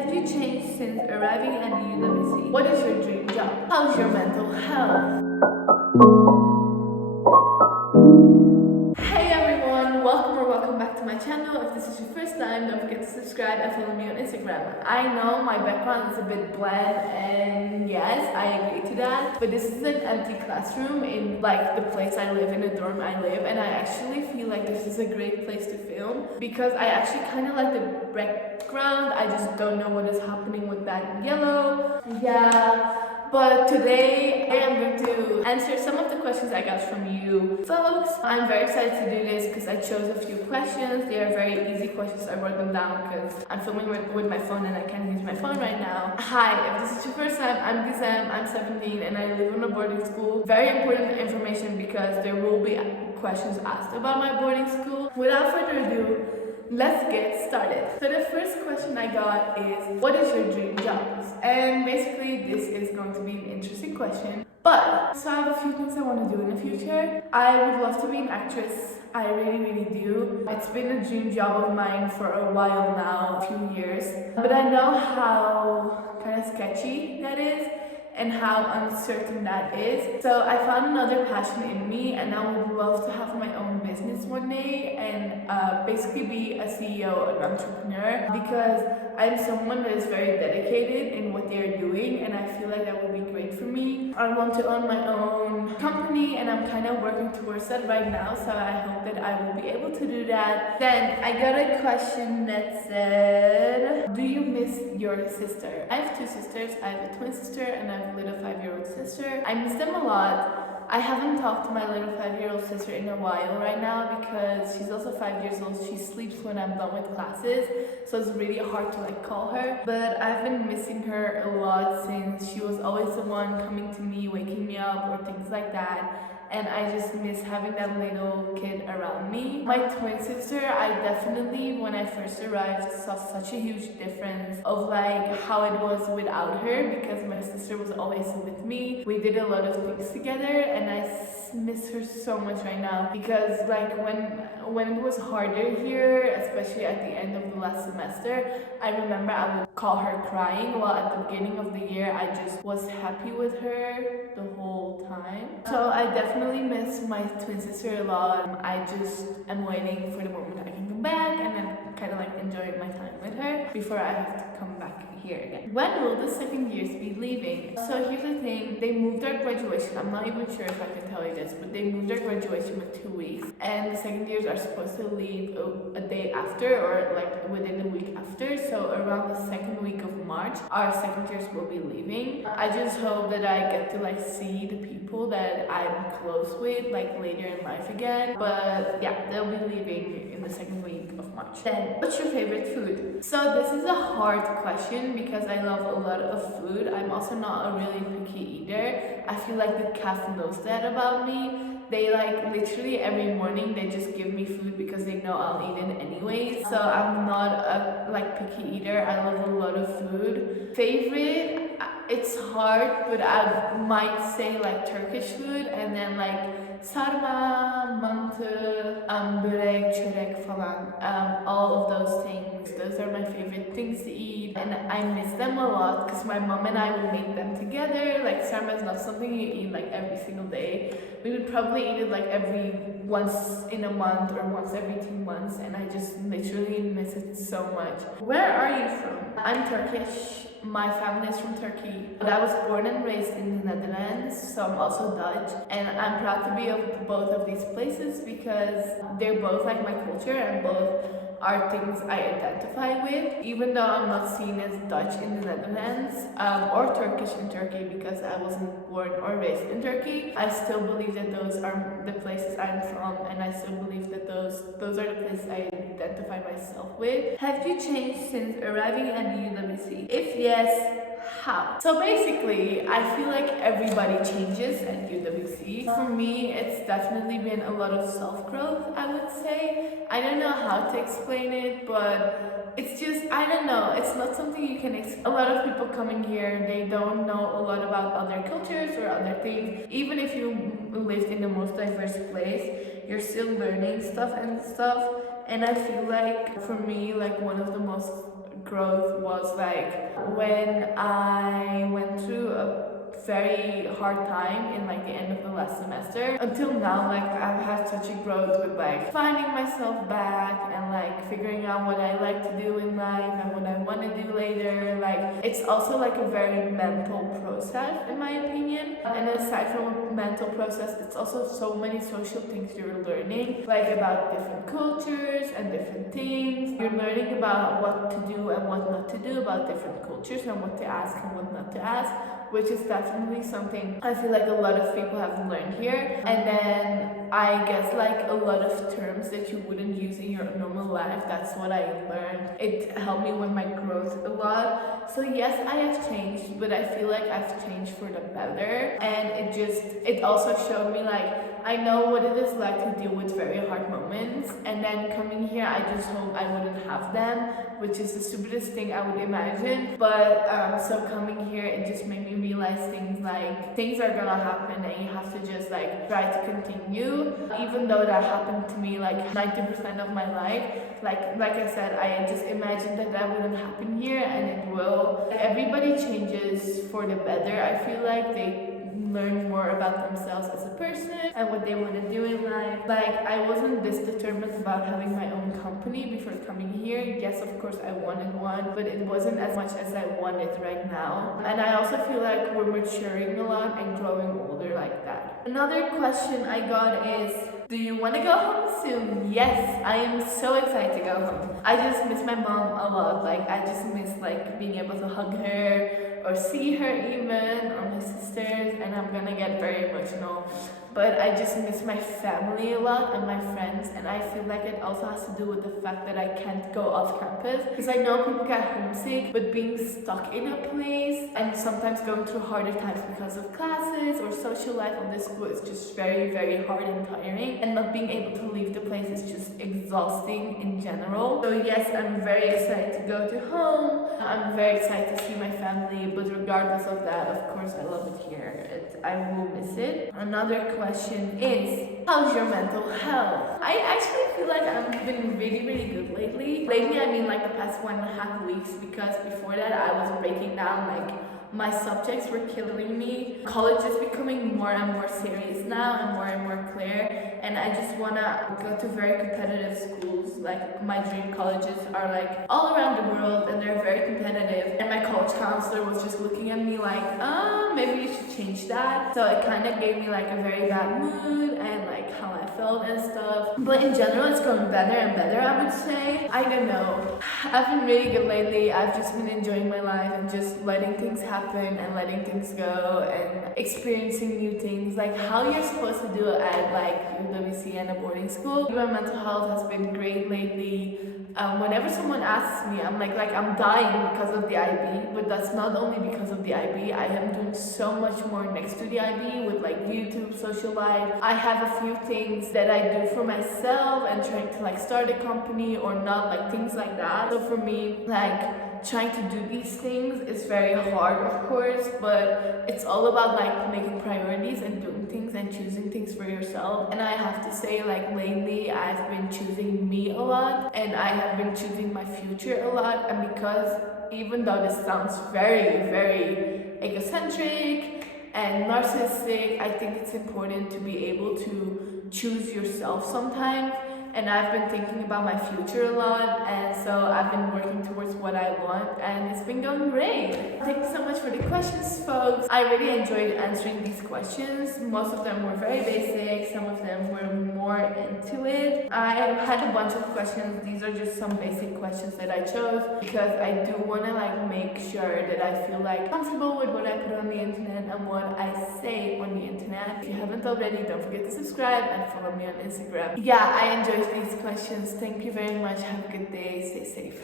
Have you changed since arriving at the UWC? What is your dream job? How's your mental health? Hey everyone, welcome back to my channel. If this is your first time, don't forget to subscribe and follow me on Instagram. I know my background is a bit bland, and yes, I agree to that, but this is an empty classroom in like the place I live, in the dorm I live, and I actually feel like this is a great place to film because I actually kind of like the background. I just don't know what is happening with that yellow. Yeah. But today I am going to answer some of the questions I got from you folks. I'm very excited to do this because I chose a few questions. They are very easy questions. I wrote them down because I'm filming with my phone and I can't use my phone right now. Hi, if this is your first time, I'm Gizem, I'm 17 and I live in a boarding school. Very important information because there will be questions asked about my boarding school. Without further ado, let's get started. So the first question I got is, what is your dream job? And basically this is going to be an interesting question. But, so I have a few things I want to do in the future. I would love to be an actress. I really do. It's been a dream job of mine for a while now, a few years. But I know how kind of sketchy that is and how uncertain that is. So I found another passion in me and I would love to have my own business one day and basically be a CEO, an entrepreneur, because I'm someone that is very dedicated in what they're doing and I feel like that would be great for me. I want to own my own company and I'm kind of working towards that right now, so I hope that I will be able to do that. Then I got a question that said, do you miss your sister? I have two sisters. I have a twin sister and I have a little 5-year-old sister. I miss them a lot. I haven't talked to my little 5-year-old sister in a while right now because she's also 5 years old. She sleeps when I'm done with classes, so it's really hard to like call her. But I've been missing her a lot since she was always the one coming to me, waking me up or things like that. And I just miss having that little kid around me. My twin sister, I definitely, when I first arrived, saw such a huge difference of like how it was without her because my sister was always with me. We did a lot of things together and I miss her so much right now because like when it was harder here, especially at the end of the last semester, I remember I would call her crying while at the beginning of the year I just was happy with her the whole time. So I definitely miss my twin sister a lot. I just am waiting for the moment I can come back and then kind of like enjoying my time with her before I have to come back here again. When will the second years be leaving? So here's the thing, they moved our graduation. I'm not even sure if I can tell you this, but they moved our graduation with 2 weeks and the second years are supposed to leave a day after or like within a week after. So around the second week of March, our second years will be leaving. I just hope that I get to like see the people that I'm close with like later in life again. But yeah, they'll be leaving in the second week of March. Then, what's your favorite food? So this is a hard question because I love a lot of food. I'm also not a really picky eater. I feel like the cast knows that about me. They like literally every morning they just give me food because they know I'll eat it anyways. So I'm not a like picky eater. I love a lot of food. Favorite, it's hard, but I might say like Turkish food and then like sarma, mantı, börek, çörek falan. All of those things. Those are my favorite things to eat and I miss them a lot because my mom and I would make them together. Like sarma is not something you eat like every single day. We would probably eat it like once in a month or once every 2 months and I just literally miss it so much. Where are you from? I'm Turkish. My family is from Turkey, but I was born and raised in the Netherlands, so I'm also Dutch, and I'm proud to be of both of these places because they're both like my culture and both are things I identify with. Even though I'm not seen as Dutch in the Netherlands or Turkish in Turkey because I wasn't born or raised in Turkey, I still believe that those are the places I'm from and I still believe that those are the places I identify myself with. Have you changed since arriving at the UWC? If yes, how? So basically, I feel like everybody changes at UWC. For me, it's definitely been a lot of self-growth, I would say. I don't know how to explain it, but it's just, I don't know, it's not something you can a lot of people coming here, they don't know a lot about other cultures or other things. Even if you lived in the most diverse place, you're still learning stuff. And I feel like for me, like one of the most growth was like when I went through a very hard time in like the end of the last semester. Until now, like I've had such a growth with like finding myself back and like figuring out what I like to do in life and what I want to do later. Like it's also like a very mental process in my opinion. And aside from a mental process, it's also so many social things you're learning, like about different cultures and different things. You're learning about what to do and what not to do about different cultures and what to ask and what not to ask, which is definitely something I feel like a lot of people have learned here. And then I guess like a lot of terms that you wouldn't use in your normal life, that's what I learned. It helped me with my growth a lot. So yes, I have changed, but I feel like I've changed for the better. And it also showed me like I know what it is like to deal with very hard moments, and then coming here I just hope I wouldn't have them, which is the stupidest thing I would imagine. But so coming here, it just made me realize things like things are gonna happen and you have to just like try to continue, even though that happened to me like 90% of my life. Like I said, I just imagined that wouldn't happen here, and it will. Everybody changes for the better. I feel like they learn more about themselves as a person and what they want to do in life. Like I wasn't this determined about having my own company before coming here. Yes, of course I wanted one, but it wasn't as much as I wanted right now. And I also feel like we're maturing a lot and growing older like that. Another question I got is, do you want to go home soon? Yes, I am so excited to go home. I just miss my mom a lot. Like I just miss like being able to hug her or see her even, or my sisters, and I'm gonna get very emotional. But I just miss my family a lot and my friends, and I feel like it also has to do with the fact that I can't go off campus. Because I know people get homesick, but being stuck in a place and sometimes going through harder times because of classes or social life on this school is just very, very hard and tiring. And not being able to leave the place is just exhausting in general. So yes, I'm very excited to go to home. I'm very excited to see my family, but regardless of that, of course, I love it here. I will miss it. Another question is, how's your mental health? I actually feel like I've been really, really good lately. Lately, I mean like the past 1.5 weeks, because before that I was breaking down, like my subjects were killing me. College is becoming more and more serious now and more clear, and I just wanna go to very competitive schools. Like my dream colleges are like all around the world and they're very competitive, and my college counselor was just looking at me like, maybe you should change that. So it kind of gave me like a very bad mood and like how I felt and stuff. But in general, it's going better and better, I would say. I don't know, I've been really good lately. I've just been enjoying my life and just letting things happen and letting things go and experiencing new things, like how you're supposed to do it at like UWC and a boarding school. My mental health has been great lately. Whenever someone asks me, I'm like I'm dying because of the IB, but that's not only because of the IB. I am doing so much more next to the IB with like YouTube, social life. I have a few things that I do for myself and trying to like start a company or not, like things like that. So for me, like trying to do these things is very hard, of course, but it's all about like making priorities and doing things and choosing things for yourself. And I have to say, like lately I've been choosing me a lot, and I have been choosing my future a lot. And because even though this sounds very, very egocentric and narcissistic, I think it's important to be able to choose yourself sometimes. And I've been thinking about my future a lot, and so I've been working towards what I want, and it's been going great. Thank you so much for the questions, folks. I really enjoyed answering these questions. Most of them were very basic, some of them were more into it. I had a bunch of questions. These are just some basic questions that I chose because I do want to like make sure that I feel like comfortable with what I put on the internet and what I say on the internet. If you haven't already, don't forget to subscribe and follow me on Instagram. Yeah, I enjoyed these questions. Thank you very much. Have a good day. Stay safe.